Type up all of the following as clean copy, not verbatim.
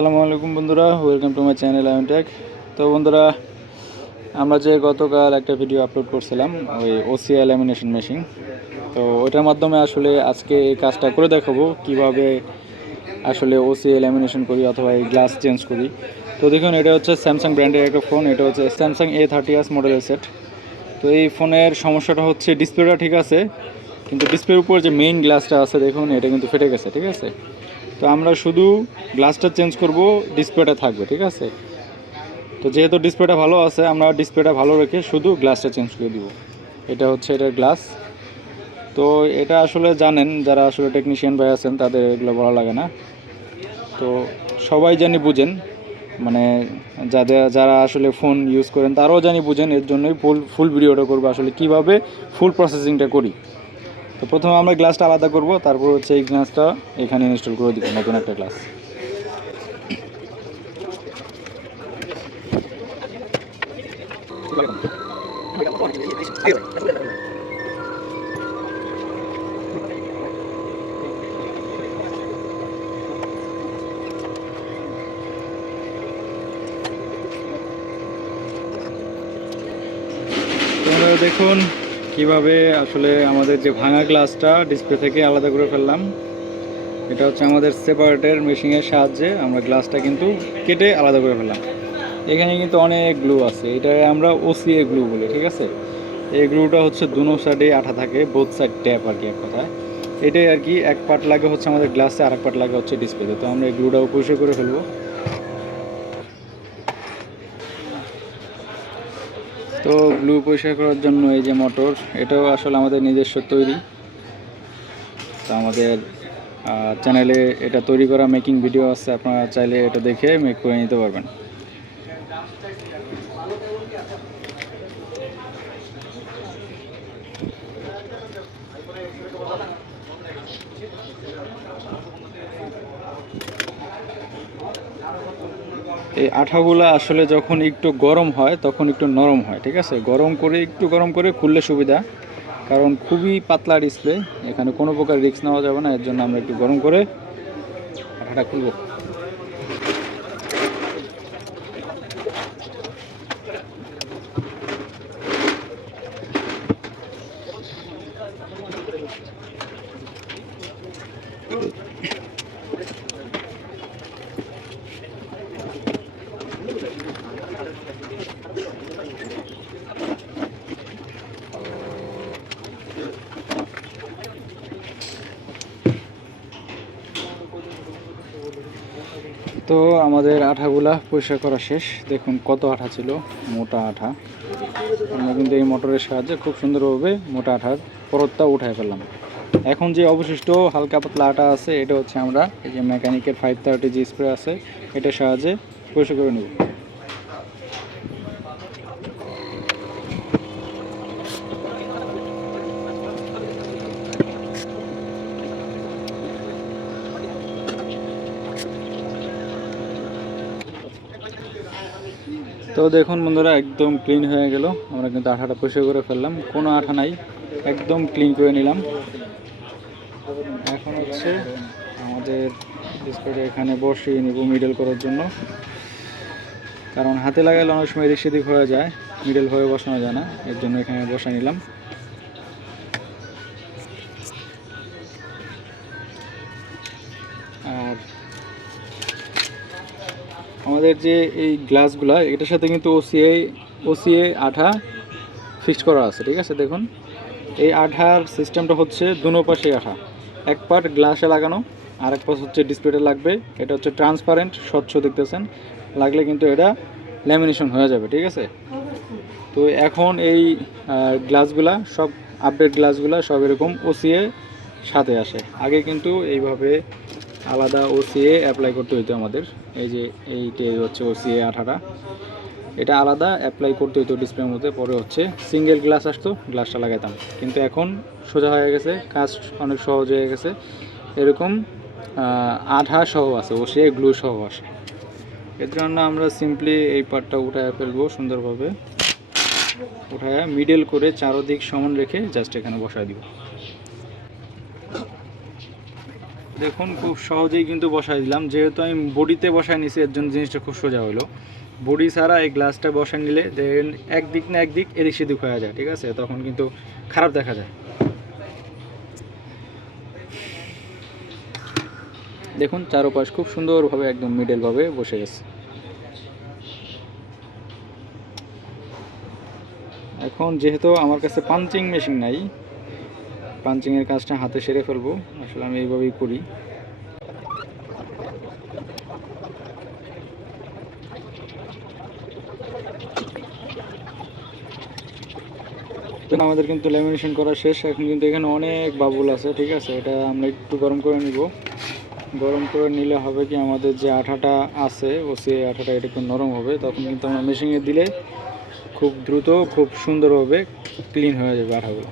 আসসালামু আলাইকুম বন্ধুরা, welcome to my channel Ayan Tech. তো বন্ধুরা, আমরা যে গতকাল একটা ভিডিও আপলোড করছিলাম ওই ওসিআই ল্যামিনেশন মেশিন, তো ওইটার মাধ্যমে আসলে আজকে এই কাজটা করে দেখাবো কিভাবে আসলে ওসিআই ল্যামিনেশন করি অথবা এই গ্লাস চেঞ্জ করি। তো দেখুন, এটা হচ্ছে স্যামসাং ব্র্যান্ডের একটা ফোন, এটা হচ্ছে স্যামসাং A30s মডেলের সেট। তো এই ফোনের সমস্যাটা হচ্ছে ডিসপ্লেটা ঠিক আছে, কিন্তু ডিসপ্লের উপর যে মেইন গ্লাসটা আছে দেখুন, এটা কিন্তু ফেটে গেছে। ঠিক আছে, তো আমরা শুধু গ্লাসটা চেঞ্জ করব, ডিসপ্লেটা থাকবে। ঠিক আছে, তো যেহেতু ডিসপ্লেটা ভালো আছে, আমরা ডিসপ্লেটা ভালো রেখে শুধু গ্লাসটা চেঞ্জ করে দিব। এটা হচ্ছে এটার গ্লাস। তো এটা আসলে জানেন, যারা আসলে টেকনিশিয়ান ভাই আছেন তাদের এগুলো বলা লাগে না। তো সবাই জানি বুঝেন, মানে যারা আসলে ফোন ইউজ করেন তারাও জানি বুঝেন। এর জন্যই ফুল ভিডিওটা করবো আসলে কিভাবে ফুল প্রসেসিংটা করি। তো প্রথমে আমরা গ্লাসটা আলাদা করব, তারপর হচ্ছে এই গ্লাসটা এখানে ইনস্টল করে দিব, নতুন একটা গ্লাস। তোমরা দেখুন কিভাবে আসলে আমাদের যে ভাঙা গ্লাসটা ডিসপ্লে থেকে আলাদা করে ফেললাম। এটা হচ্ছে আমাদের সেপারেটের মেশিনের সাহায্যে আমরা গ্লাসটা কিন্তু কেটে আলাদা করে ফেললাম। এখানে কিন্তু অনেক গ্লু আছে, এটা আমরা ওসিএ গ্লু বলি। ঠিক আছে, এই গ্লুটা হচ্ছে দুনো সাইডে আঠা থাকে, বোথ সাইড ট্যাপ আর কি, এক কথায় এটাই আর কি। এক পার্ট লাগে হচ্ছে আমাদের গ্লাসে, আর এক পার্ট লাগে হচ্ছে ডিসপ্লেতে। তো আমরা এই গ্লুটাও পরিষ্কার করে ফেলবো। তো গ্লু পরিষ্কার করার জন্য এই যে মোটর, এটাও আসলে আমাদের নিজস্ব তৈরি। তো আমাদের চ্যানেলে এটা তৈরি করা মেকিং ভিডিও আছে, আপনারা চাইলে এটা দেখে মেক করে নিতে পারবেন। এই আঠাগুলো আসলে যখন একটু গরম হয় তখন একটু নরম হয়। ঠিক আছে, একটু গরম করে খুললে সুবিধা, কারণ খুবই পাতলা ডিসপ্লে, এখানে কোনো প্রকার রিস্ক নেওয়া যাবে না। এর জন্য আমরা একটু গরম করে আঠাটা খুলবো। তো আমাদের আঠাগুলা পরিষ্কার করা শেষ। দেখুন কত আঠা ছিল, মোটা আঠা। আমরা কিন্তু এই মোটরের সাহায্যে খুব সুন্দরভাবে মোটা আঠার পরতটা উঠায় ফেললাম। এখন যে অবশিষ্ট হালকা পাতলা আটা আছে, এটা হচ্ছে আমরা এই যে মেকানিকের 530 যে স্প্রে আছে, এটার সাহায্যে পরিষ্কার করে নেব। তো দেখুন বন্ধুরা, একদম ক্লিন হয়ে গেল। আমরা কিন্তু আঠাটা পরিষ্কার করে ফেললাম, কোনো আঠা নাই, একদম ক্লিন করে নিলাম। এখন হচ্ছে আমাদের ডিসপ্লেটা এখানে বসিয়ে নিব মিডল করার জন্য, কারণ হাতে লাগাইলে অনেক সময় এদিক সেদিক হয়ে যায়, মিডল হয়ে বসানো যায় না। এর জন্য এখানে বসা নিলাম। আর আমাদের যে এই গ্লাসগুলা, এটার সাথে কিন্তু ওসিএ আঠা ফিক্সড করা আছে। ঠিক আছে, দেখুন এই আঠার সিস্টেমটা হচ্ছে দুনো পাশে আঠা, এক পার্ট গ্লাসে লাগানো, আর এক পাশ হচ্ছে ডিসপ্লেতে লাগবে। এটা হচ্ছে ট্রান্সপারেন্ট, স্বচ্ছ দেখতেছেন, লাগলে কিন্তু এটা ল্যামিনেশন হয়ে যাবে। ঠিক আছে, তো এখন এই গ্লাসগুলা সব আপডেট গ্লাসগুলা সব এরকম ওসিএ সাথে আসে। আগে কিন্তু এইভাবে আলাদা ওসিএ অ্যাপ্লাই করতে হতো আমাদের। এই যে এইটাই হচ্ছে ওসিএ আঠাটা, এটা আলাদা অ্যাপ্লাই করতে হতো ডিসপ্লের মধ্যে। পরে হচ্ছে সিঙ্গেল গ্লাস আসতো, গ্লাসটা লাগাতাম। কিন্তু এখন সোজা হয়ে গেছে, কাজ অনেক সহজ হয়ে গেছে। এরকম আঠা সহ আছে, ওসিএ গ্লু সহ আসে। এর জন্য আমরা সিম্পলি এই পার্টটা উঠায় ফেলবো সুন্দরভাবে, উঠায় মিডল করে চারোদিক সমান রেখে জাস্ট এখানে বসায় দিব। দেখুন খুব সহজেই কিন্তু বসাই দিলাম, যেহেতু আমি বডিতে বসাই নিছি এর জন্য জিনিসটা খুব সোজা হলো। বডি ছাড়া এই গ্লাসটা বসায় নিলে দেন একদিক না একদিক এদিক সেদিক হয়ে যায়, ঠিক আছে, তখন কিন্তু খারাপ দেখা যায়। দেখুন চারপাশ খুব সুন্দরভাবে একদম মিডলভাবে বসে গেছে। এখন যেহেতু আমার কাছে পাঞ্চিং মেশিন নাই, পাঞ্চিংয়ের কাজটা হাতে সেরে ফেলবো, আসলে আমি এইভাবেই করি। আমাদের কিন্তু ল্যামিনেশন করা শেষ। এখন কিন্তু এখানে অনেক বাবুল আছে, ঠিক আছে, এটা আমরা একটু গরম করে নিব। গরম করে নিলে হবে কি, আমাদের যে আঠাটা আছে ওসি আঠাটা এটা একটু নরম হবে, তখন কিন্তু আমরা মেশিনে দিলে খুব দ্রুত খুব সুন্দরভাবে ক্লিন হয়ে যাবে আঠাগুলো।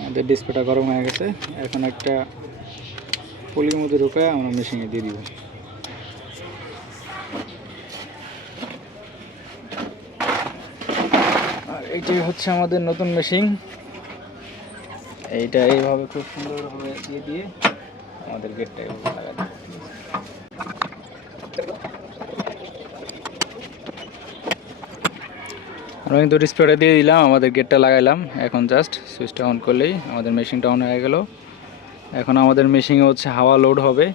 আমাদের ডিসপ্লেটা গরম হয়ে গেছে, এখন একটা পলির মধ্যে ঢোকায় আমরা মেশিনে দিয়ে দিব। আর এইটাই হচ্ছে আমাদের নতুন মেশিন, এইটা এইভাবে খুব সুন্দরভাবে দিয়ে দিয়ে আমাদের গেটটা এইভাবে লাগাতে হবে। আমরা কিন্তু ডিসপ্লেটা দিয়ে দিলাম, আমাদের গেটটা লাগাইলাম, এখন জাস্ট সুইচটা অন করলেই আমাদের মেশিনটা অন হয়ে গেল। এখন আমাদের মেশিনে হচ্ছে হাওয়া লোড হবে,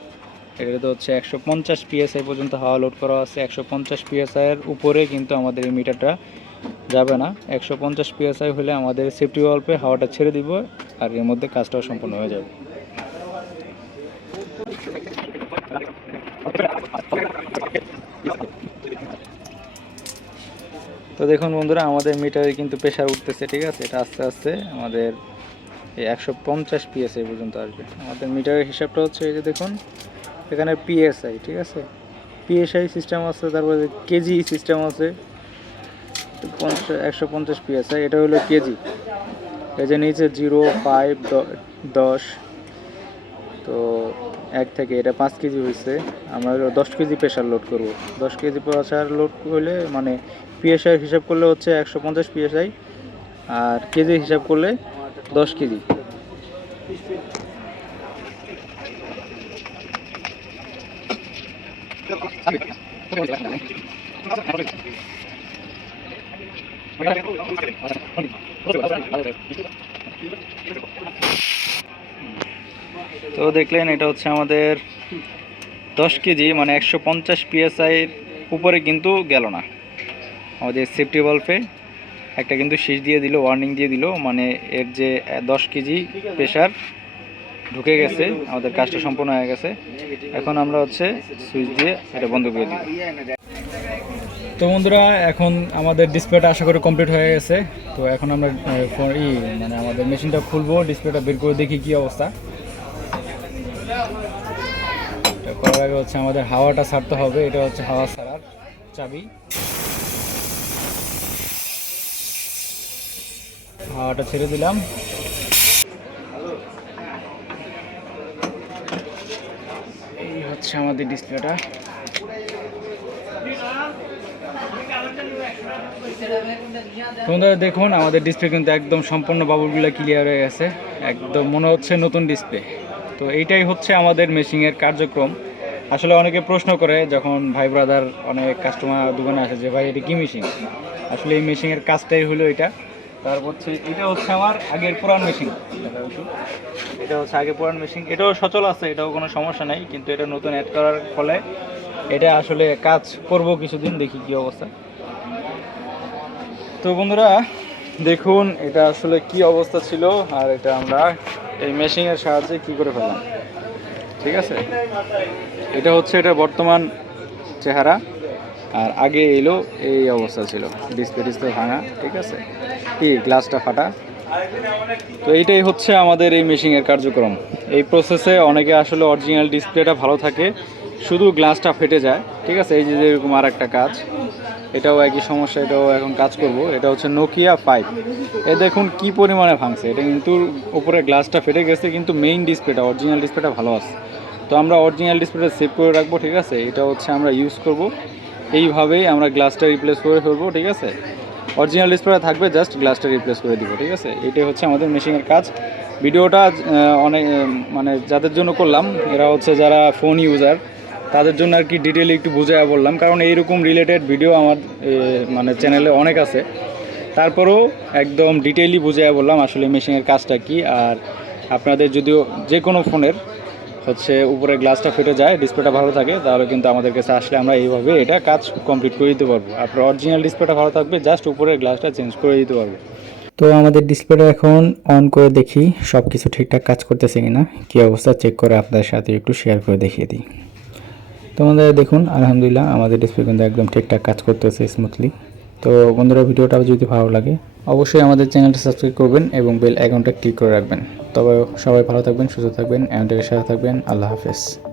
এটাতে হচ্ছে 150 PSI পর্যন্ত হাওয়া লোড করা আছে। 150 PSI এর উপরে কিন্তু আমাদের এই মিটারটা যাবে না। 150 PSI হলে আমাদের সেফটি ভালভে হাওয়াটা ছেড়ে দিব, আর এর মধ্যে কাজটাও সম্পূর্ণ হয়ে যাবে। তো দেখুন বন্ধুরা, আমাদের মিটারে কিন্তু প্রেশার উঠতেছে, ঠিক আছে, এটা আস্তে আস্তে আমাদের এই 150 PSI পর্যন্ত আসবে। আমাদের মিটারের হিসাবটা হচ্ছে এই যে দেখুন এখানে PSI, ঠিক আছে, PSI সিস্টেম আছে, তারপরে কেজি সিস্টেম আছে। 150 PSI এটা হলো কেজি। এই যে নিচে 0, 5, 10, তো 1 থেকে এটা 5 কেজি হয়েছে। আমরা 10 কেজি প্রেশার লোড করব। 10 কেজি প্রেশার লোড করলে মানে PSI হিসাব করলে হচ্ছে 150 PSI, আর কেজি হিসাব করলে 10 কেজি। তো দেখলেন এটা হচ্ছে আমাদের 10 কেজি, মানে 150 PSI এর উপরে কিন্তু গেল না। আমাদের সেফটি ভালভে একটা কিন্তু শীষ দিয়ে দিল, ওয়ার্নিং দিয়ে দিল, মানে এর যে 10 কেজি প্রেশার ঢুকে গেছে, আমাদের কাজটা সম্পূর্ণ হয়ে গেছে। এখন আমরা হচ্ছে সুইচ দিয়ে এটা বন্ধ করে দিই। তো বন্ধুরা, এখন আমাদের ডিসপ্লেটা আশা করি কমপ্লিট হয়ে গেছে। তো এখন আমরা মানে আমাদের মেশিনটা খুলবো, ডিসপ্লেটা বের করে দেখি কি অবস্থা। এটা করার আগে হচ্ছে আমাদের হাওয়াটা ছাড়তে হবে, এটা হচ্ছে হাওয়া ছাড়ার চাবি। হাওয়াটা ছেড়ে দিলাম। এই হচ্ছে আমাদের ডিসপ্লেটা। তোমরা দেখুন আমাদের ডিসপ্লে কিন্তু একদম সম্পূর্ণ বাবুলগুলো ক্লিয়ার হয়ে গেছে, একদম মনে হচ্ছে নতুন ডিসপ্লে। তো এইটাই হচ্ছে আমাদের মেশিনের কার্যক্রম। আসলে অনেকে প্রশ্ন করে, যখন ভাই ব্রাদার অনেক কাস্টমার দোকানে আসে, যে ভাই এটা কি মেশিন, আসলে এই মেশিনের কাজটাই হলো এটা। তারপর হচ্ছে এটা হচ্ছে আমার আগের পুরান মেশিন, এটা হচ্ছে আগে পুরান মেশিন, এটাও সচল আছে, এটাও কোনো সমস্যা নাই, কিন্তু এটা নতুন অ্যাড করার ফলে এটা আসলে কাজ করব কিছুদিন, দেখি কি অবস্থা। তো বন্ধুরা দেখুন এটা আসলে কি অবস্থা ছিল, আর এটা আমরা এই মেশিনের সাহায্যে কি করে ফেললাম, ঠিক আছে। এটা হচ্ছে এটা বর্তমান চেহারা, আর আগে এলো এই অবস্থা ছিল, ডিসপ্লে ভাঙা, ঠিক আছে, কি গ্লাসটা ফাটা। তো এইটাই হচ্ছে আমাদের এই মেশিনের কার্যক্রম। এই প্রসেসে অনেকে আসলে অরিজিনাল ডিসপ্লেটা ভালো থাকে, শুধু গ্লাসটা ফেটে যায়, ঠিক আছে। এই যে এরকম আর একটা কাজ, এটাও একই সমস্যা, এটাও এখন কাজ করব। এটা হচ্ছে নোকিয়া 5, এ দেখুন কি পরিমাণে ভাঙছে, এটা কিন্তু উপরে গ্লাসটা ফেটে গেছে, কিন্তু মেইন ডিসপ্লেটা অরিজিনাল ডিসপ্লেটা ভালো আছে। তো আমরা অরিজিনাল ডিসপ্লেটা সেভ করে রাখবো, ঠিক আছে, এটা হচ্ছে আমরা ইউজ করব, এইভাবেই আমরা গ্লাসটা রিপ্লেস করে ফেলবো, ঠিক আছে। অরিজিনাল ডিসপ্লেটা থাকবে, জাস্ট গ্লাসটা রিপ্লেস করে দিব, ঠিক আছে। এটাই হচ্ছে আমাদের মেশিনের কাজ। ভিডিওটা অনেক মানে যাদের জন্য করলাম, এরা হচ্ছে যারা ফোন ইউজার, তাদের জন্য আর কি ডিটেইলি একটু বুঝাইয়া বললাম, কারণ এইরকম রিলেটেড ভিডিও আমার মানে চ্যানেলে অনেক আছে। তারপরেও একদম ডিটেইলি বুঝাইয়া বললাম আসলে মেশিনের কাজটা কি। আর আপনাদের যদিও যে কোনো ফোনের হচ্ছে উপরে গ্লাসটা ফেটে যায়, ডিসপ্লেটা ভালো থাকে, তাহলে কিন্তু আমাদের কাছে আসলে আমরা এইভাবে এটা কাজ কমপ্লিট করে দিতে পারবো। আপনার অরিজিনাল ডিসপ্লেটা ভালো থাকবে, জাস্ট উপরের গ্লাসটা চেঞ্জ করে দিতে পারবো। তো আমাদের ডিসপ্লেটা এখন অন করে দেখি সব কিছু ঠিকঠাক কাজ করতেছে কিনা, কী অবস্থা চেক করে আপনাদের সাথে একটু শেয়ার করে দেখিয়ে দিই। তো আমাদের দেখুন আলহামদুলিল্লাহ আমাদের ডিসপ্লে কিন্তু একদম ঠিকঠাক কাজ করতেছে স্মুথলি। তো বন্ধুরা, ভিডিওটা যদি ভালো লাগে অবশ্যই আমাদের চ্যানেলটা সাবস্ক্রাইব করবেন এবং বেল আইকনটা ক্লিক করে রাখবেন। তবে সবাই ভালো থাকবেন, সুস্থ থাকবেন, এমনটাকে সাথে থাকবেন। আল্লাহ হাফেজ।